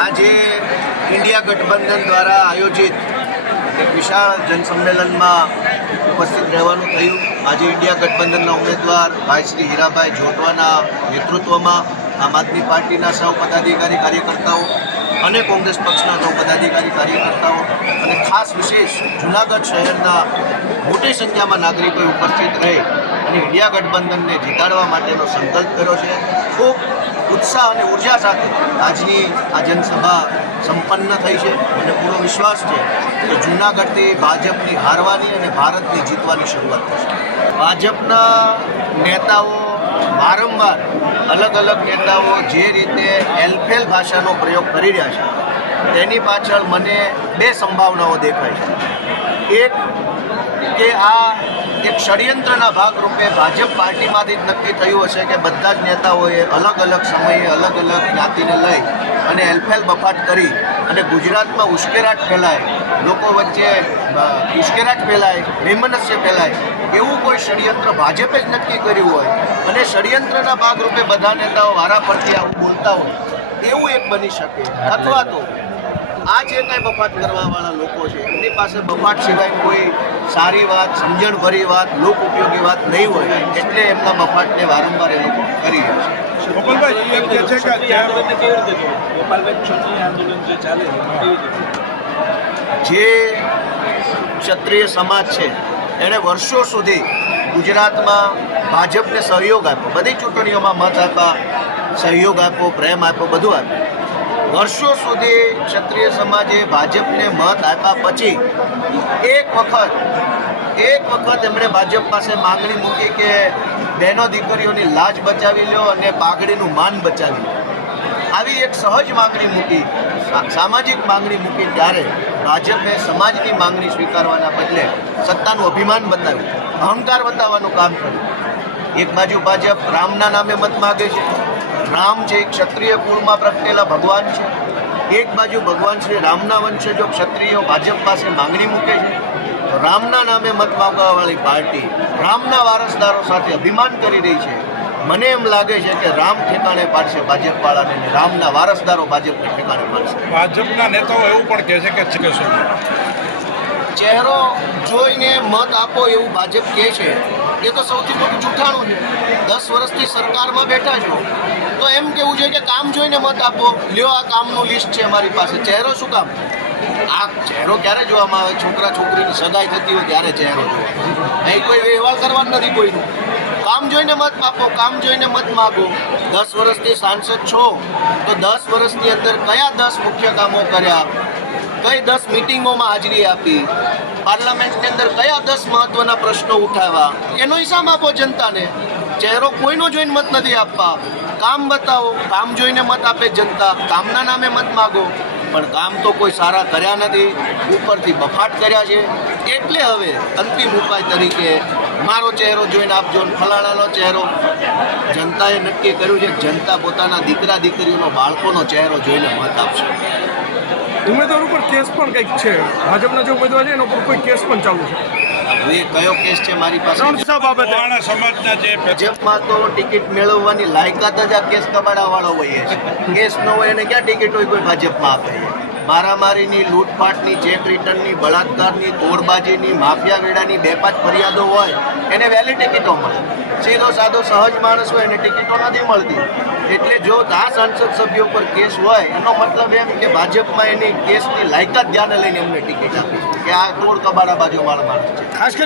આજે ઇન્ડિયા ગઠબંધન દ્વારા આયોજિત એક વિશાળ જનસંમેલનમાં ઉપસ્થિત રહેવાનું થયું. આજે ઇન્ડિયા ગઠબંધનના ઉમેદવાર ભાઈ શ્રી હીરાભાઈ જોટવાના નેતૃત્વમાં આમ આદમી પાર્ટીના સૌ પદાધિકારી કાર્યકર્તાઓ અને કોંગ્રેસ પક્ષના સૌ પદાધિકારી કાર્યકર્તાઓ અને ખાસ વિશેષ જૂનાગઢ શહેરના મોટી સંખ્યામાં નાગરિકોએ ઉપસ્થિત રહે અને ઇન્ડિયા ગઠબંધનને જીતાડવા માટેનો સંકલ્પ કર્યો છે. ખૂબ ઉત્સાહ અને ઊર્જા સાથે આજની આ જનસભા સંપન્ન થઈ છે અને પૂરો વિશ્વાસ છે કે જૂનાગઢથી ભાજપની હારવાની અને ભારતની જીતવાની શરૂઆત થશે. ભાજપના નેતાઓ વારંવાર અલગ અલગ નેતાઓ જે રીતે એલફેલ ભાષાનો પ્રયોગ કરી રહ્યા છે, તેની પાછળ મને બે સંભાવનાઓ દેખાય છે. એક, કે આ એક ષડયંત્રના ભાગરૂપે ભાજપ પાર્ટીમાંથી જ નક્કી થયું હશે કે બધા જ નેતાઓએ અલગ અલગ સમયે અલગ અલગ જ્ઞાતિને લઈ અને એલફેલ બફાટ કરી અને ગુજરાતમાં ઉશ્કેરાટ ફેલાય, લોકો વચ્ચે ઉશ્કેરાટ ફેલાય, વૈમનસ્ય ફેલાય, એવું કોઈ ષડયંત્ર ભાજપે જ નક્કી કર્યું હોય અને ષડયંત્રના ભાગરૂપે બધા નેતાઓ વારા પરથી આવું બોલતા હોય, એવું એક બની શકે. અથવા તો આ જે કાંઈ બફાટ કરવાવાળા લોકો છે એમની પાસે બફાટ સિવાય કોઈ સારી વાત સમજણભરી વાત લોક ઉપયોગી વાત નહીં હોય એટલે એમના બફાટને વારંવાર એ લોકો કરી રહ્યા છે. જે ક્ષત્રિય સમાજ છે એણે વર્ષો સુધી ગુજરાતમાં ભાજપને સહયોગ આપ્યો બધી ચૂંટણીઓમાં મત આપ્યા સહયોગ આપ્યો પ્રેમ આપ્યો બધું આપ્યું. વર્ષો સુધી ક્ષત્રિય સમાજે ભાજપને મત આપ્યા પછી એક વખત એક વખત એમણે ભાજપ પાસે માગણી મૂકી કે બહેનો દીકરીઓની લાજ બચાવી લો અને પાઘડીનું માન બચાવી લો. આવી એક સહજ માગણી મૂકી સામાજિક માંગણી મૂકી ત્યારે ભાજપે સમાજની માંગણી સ્વીકારવાના બદલે સત્તાનું અભિમાન બતાવ્યું, અહંકાર બતાવવાનું કામ કર્યું. એક બાજુ ભાજપ રામના નામે મત માગે છે રામ છે એ ક્ષત્રિય કુળમાં પ્રગટેલા ભગવાન છે. એક બાજુ ભગવાન શ્રી રામના વંશજો ક્ષત્રિયો ભાજપ પાસે માંગણી મૂકે છે તો રામના નામે મત માગવાવાળી પાર્ટી રામના વારસદારો સાથે અભિમાન કરી રહી છે. મને એમ લાગે છે કે રામ ઠેકાણે પાડશે ભાજપવાળાને વાળાને રામના વારસદારો ભાજપને ઠેકાણે પાડશે. ભાજપના નેતાઓ એવું પણ કહે છે કે ચહેરો જોઈને મત આપો એવું ભાજપ કહે છે. એ તો સૌથી મોટું જૂઠાણું છે. દસ વર્ષથી સરકારમાં બેઠા છો. એમ કેવું છે કે કામ જોઈને મત આપો. લ્યો આ કામનું લિસ્ટ છે અમારી પાસે. ચહેરો શું કામ? આ ચહેરો ક્યારે જોવામાં આવે? છોકરા છોકરીની સગાઈ થતી હોય ત્યારે ચહેરો જોવા. અહીં કોઈ વ્યવહાર કરવાનો નથી કોઈનું. કામ જોઈને મત આપો કામ જોઈને મત માગો. દસ વર્ષથી સાંસદ છો, તો દસ વર્ષની અંદર કયા દસ મુખ્ય કામો કર્યા? કઈ દસ મિટિંગોમાં હાજરી આપી? પાર્લામેન્ટની અંદર કયા દસ મહત્વના પ્રશ્નો ઉઠાવ્યા? એનો હિસાબ આપો જનતાને. ચહેરો કોઈનો જોઈને મત નથી આપવા. કામ બતાવો, કામ જોઈને મત આપે જનતા, કામના નામે મત માગો. પણ કામ તો કોઈ સારા કર્યા નથી, ઉપરથી બફાટ કર્યા છે. એટલે હવે અંતિમ ઉપાય તરીકે મારો ચહેરો જોઈને આપજો ફલાણાનો ચહેરો. જનતાએ નક્કી કર્યું છે જનતા પોતાના દીકરા દીકરીઓનો, બાળકોનો ચહેરો જોઈને મત આપશે. ઉમેદવાર ઉપર કેસ પણ કંઈક છે. ભાજપના જે ઉમેદવાર છે, એના ઉપર કોઈ કેસ પણ ચાલુ છે? હવે એ કયો કેસ છે મારી પાસે? ત્રણ શા બાબતે. મહાણા સમાજના જે ભાજપમાં તો ટિકિટ મેળવવાની લાયકાત જ આ કેસ કબાડાવાળો હોય છે. કેસ ન હોય એને ક્યાં ટિકિટ હોય કોઈ ભાજપમાં આપે મારામારીની લૂંટફાટની ચેક રિટર્નની બળાત્કારની તોડબાજીની માફિયા વેડાની બે પાંચ ફરિયાદો હોય એને વહેલી ટિકિટો મળે. સીધો સાદો સહજ માણસ હોય એને ટિકિટો નથી મળતી. એટલે જો આ સંસદ સભ્યો પર કેસ હોય, એનો મતલબ એમ કે ભાજપમાં એની કેસની લાયકાત ધ્યાને લઈને એમને ટિકિટ આપી કે આ તોડ કબાડા બાજુ વાળા માણસ છે. ખાસ